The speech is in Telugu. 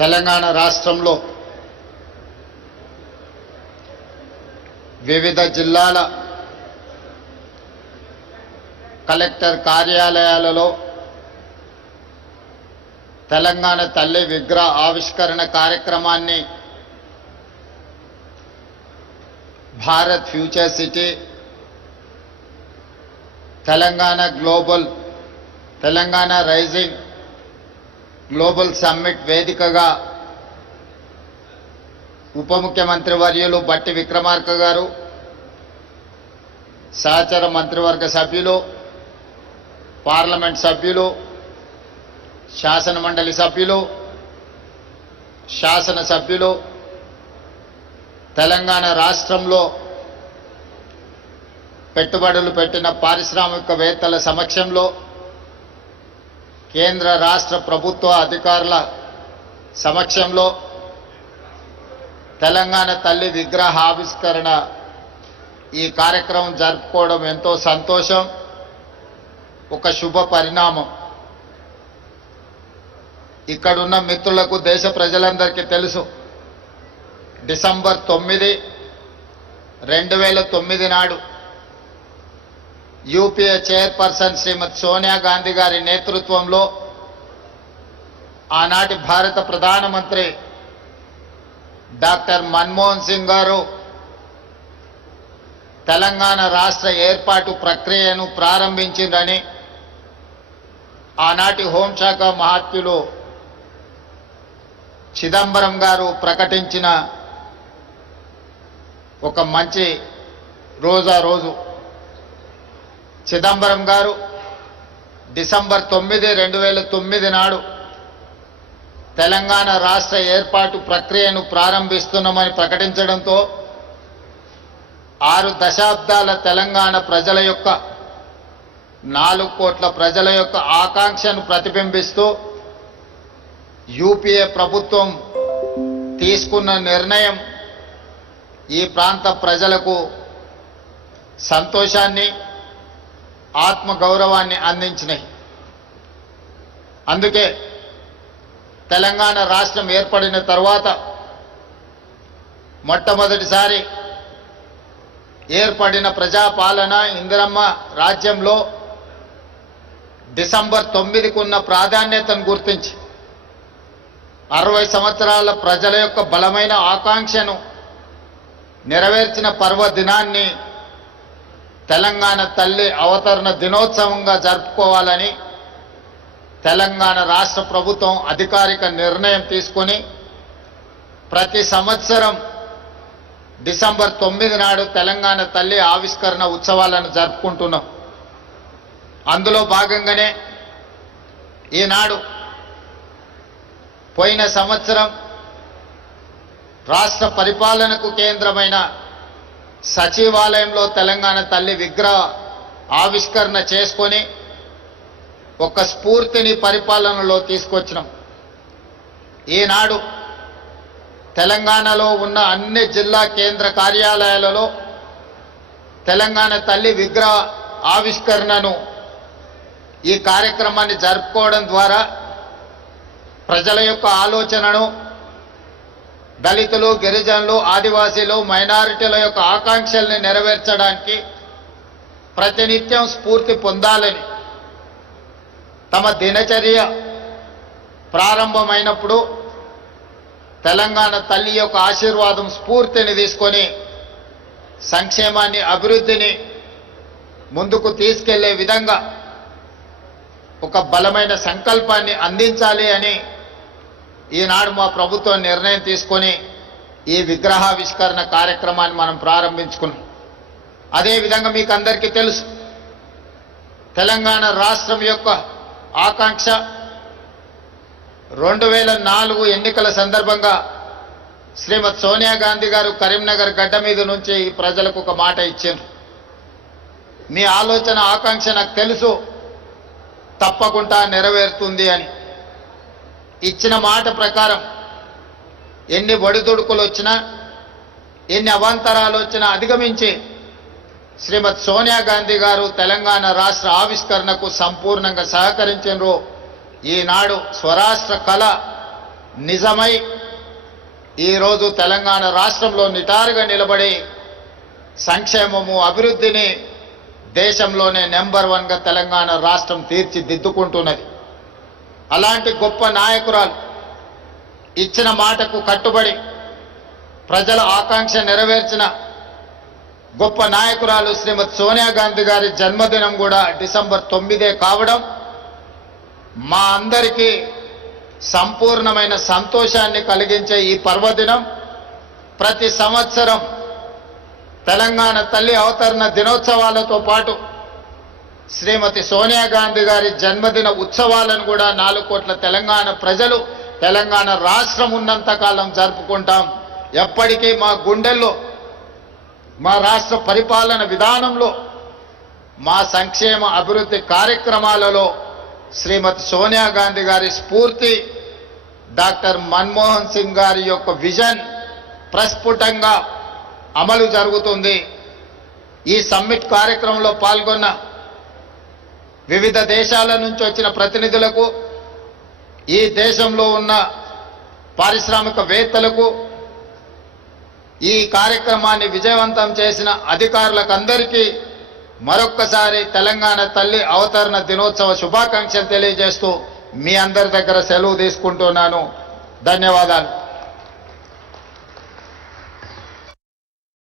తెలంగాణ రాష్ట్రంలో వివిధ జిల్లాల కలెక్టర్ కార్యాలయాలలో తెలంగాణ తల్లి విగ్రహ ఆవిష్కరణ కార్యక్రమాన్ని Bharat future city Telangana rising global summit వేదికగా ఉప ముఖ్యమంత్రి వర్యులు బట్టి విక్రమార్క గారు, సహచర మంత్రివర్గ సభ్యులు, పార్లమెంట్ సభ్యులు, శాసన మండలి సభ్యులు, శాసనసభ్యులు, తెలంగాణ రాష్ట్రంలో పెట్టుబడులు పెట్టిన పారిశ్రామికవేత్తల సమక్షంలో కేంద్ర రాష్ట్ర ప్రభుత్వ అధికారుల సమక్షంలో తెలంగాణ తల్లి విగ్రహ ఆవిష్కరణ ఈ కార్యక్రమం జరుపుకోవడం ఎంతో సంతోషం, ఒక శుభ పరిణామం. ఇక్కడున్న మిత్రులకు, దేశ ప్రజలందరికీ తెలుసు, డిసెంబర్ 9, 2009 నాడు యూపీఏ చైర్పర్సన్ శ్రీమతి సోనియా గాంధీ గారి నేతృత్వంలో ఆనాటి భారత ప్రధానమంత్రి డాక్టర్ మన్మోహన్ సింగ్ గారు తెలంగాణ రాష్ట్ర ఏర్పాటు ప్రక్రియను ప్రారంభించిందని ఆనాటి హోంశాఖ మహాత్ములు చిదంబరం గారు ప్రకటించిన ఒక మంచి రోజు. చిదంబరం గారు డిసెంబర్ 9, 2009 నాడు తెలంగాణ రాష్ట్ర ఏర్పాటు ప్రక్రియను ప్రారంభిస్తున్నామని ప్రకటించడంతో 6 దశాబ్దాల తెలంగాణ ప్రజల యొక్క 4 కోట్ల ప్రజల యొక్క ఆకాంక్షను ప్రతిబింబిస్తూ యూపీఏ ప్రభుత్వం తీసుకున్న నిర్ణయం ఈ ప్రాంత ప్రజలకు సంతోషాన్ని, ఆత్మగౌరవాన్ని అందించినాయి. అందుకే తెలంగాణ రాష్ట్రం ఏర్పడిన తర్వాత మొట్టమొదటిసారి ఏర్పడిన ప్రజాపాలన ఇందిరమ్మ రాజ్యంలో డిసెంబర్ 9కు ఉన్న ప్రాధాన్యతను గుర్తించి 60 సంవత్సరాల ప్రజల యొక్క బలమైన ఆకాంక్షను నెరవేర్చిన పర్వదినాన్ని తెలంగాణ తల్లి అవతరణ దినోత్సవంగా జరుపుకోవాలని తెలంగాణ రాష్ట్ర ప్రభుత్వం అధికారిక నిర్ణయం తీసుకొని ప్రతి సంవత్సరం డిసెంబర్ 9 నాడు తెలంగాణ తల్లి ఆవిష్కరణ ఉత్సవాలను జరుపుకుంటున్నాం. అందులో భాగంగానే ఈనాడు పోయిన సంవత్సరం రాష్ట్ర పరిపాలనకు కేంద్రమైన సచివాలయంలో తెలంగాణ తల్లి విగ్రహ ఆవిష్కరణ చేసుకొని ఒక స్ఫూర్తిని పరిపాలనలో తీసుకొచ్చినాం. ఈనాడు తెలంగాణలో ఉన్న అన్ని జిల్లా కేంద్ర కార్యాలయాలలో తెలంగాణ తల్లి విగ్రహ ఆవిష్కరణను, ఈ కార్యక్రమాన్ని జరుపుకోవడం ద్వారా ప్రజల యొక్క ఆలోచనను, దళితులు, గిరిజనులు, ఆదివాసీలు, మైనారిటీల యొక్క ఆకాంక్షల్ని నెరవేర్చడానికి ప్రతినిత్యం స్ఫూర్తి పొందాలని తమ దినచర్య ప్రారంభమైనప్పుడు తెలంగాణ తల్లి యొక్క ఆశీర్వాదం, స్ఫూర్తిని తీసుకొని సంక్షేమాన్ని, అభివృద్ధిని ముందుకు తీసుకెళ్లే విధంగా ఒక బలమైన సంకల్పాన్ని అందించాలి అని ఈనాడు మా ప్రభుత్వం నిర్ణయం తీసుకొని ఈ విగ్రహావిష్కరణ కార్యక్రమాన్ని మనం ప్రారంభించుకున్నాం. అదేవిధంగా మీకు అందరికీ తెలుసు, తెలంగాణ రాష్ట్రం యొక్క ఆకాంక్ష 2004 ఎన్నికల సందర్భంగా శ్రీమతి సోనియా గాంధీ గారు కరీంనగర్ గడ్డ మీద నుంచి ప్రజలకు ఒక మాట ఇచ్చారు. మీ ఆలోచన, ఆకాంక్ష నాకు తెలుసు, తప్పకుండా నెరవేరుతుంది అని ఇచ్చిన మాట ప్రకారం ఎన్ని ఒడిదుడుకులు వచ్చినా, ఎన్ని అవాంతరాలు వచ్చినా అధిగమించి శ్రీమతి సోనియా గాంధీ గారు తెలంగాణ రాష్ట్ర ఆవిష్కరణకు సంపూర్ణంగా సహకరించారు. ఈనాడు స్వరాష్ట్ర కళ నిజమై ఈరోజు తెలంగాణ రాష్ట్రంలో నిటారుగా నిలబడి సంక్షేమము అభివృద్ధిని దేశంలోనే నెంబర్ 1గా తెలంగాణ రాష్ట్రం తీర్చిదిద్దుకుంటున్నది. అలాంటి గొప్ప నాయకురాలు ఇచ్చిన మాటకు కట్టుబడి ప్రజల ఆకాంక్ష నెరవేర్చిన గొప్ప నాయకురాలు శ్రీమతి సోనియా గాంధీ గారి జన్మదినం కూడా డిసెంబర్ 9 కావడం మా అందరికీ సంపూర్ణమైన సంతోషాన్ని కలిగించే ఈ పర్వదినం ప్రతి సంవత్సరం తెలంగాణ తల్లి అవతరణ దినోత్సవాలతో పాటు శ్రీమతి సోనియా గాంధీ గారి జన్మదిన ఉత్సవాలను కూడా 4 కోట్ల తెలంగాణ ప్రజలు తెలంగాణ రాష్ట్రం ఉన్నంతకాలం జరుపుకుంటాం. ఎప్పటికీ మా గుండెల్లో మా రాష్ట్ర పరిపాలన విధానంలో మా సంక్షేమ అభివృద్ధి కార్యక్రమాలలో శ్రీమతి సోనియా గాంధీ గారి స్ఫూర్తి, డాక్టర్ మన్మోహన్ సింగ్ గారి యొక్క విజన్ ప్రస్ఫుటంగా అమలు జరుగుతుంది. ఈ సమ్మిట్ కార్యక్రమంలో పాల్గొన్న వివిధ దేశాల నుంచి వచ్చిన ప్రతినిధులకు, ఈ దేశంలో ఉన్న పారిశ్రామికవేత్తలకు, ఈ కార్యక్రమాన్ని విజయవంతం చేసిన అధికారులకు అందరికీ మరొక్కసారి తెలంగాణ తల్లి అవతరణ దినోత్సవ శుభాకాంక్షలు తెలియజేస్తూ మీ అందరి దగ్గర సెలవు తీసుకుంటున్నాను. ధన్యవాదాలు.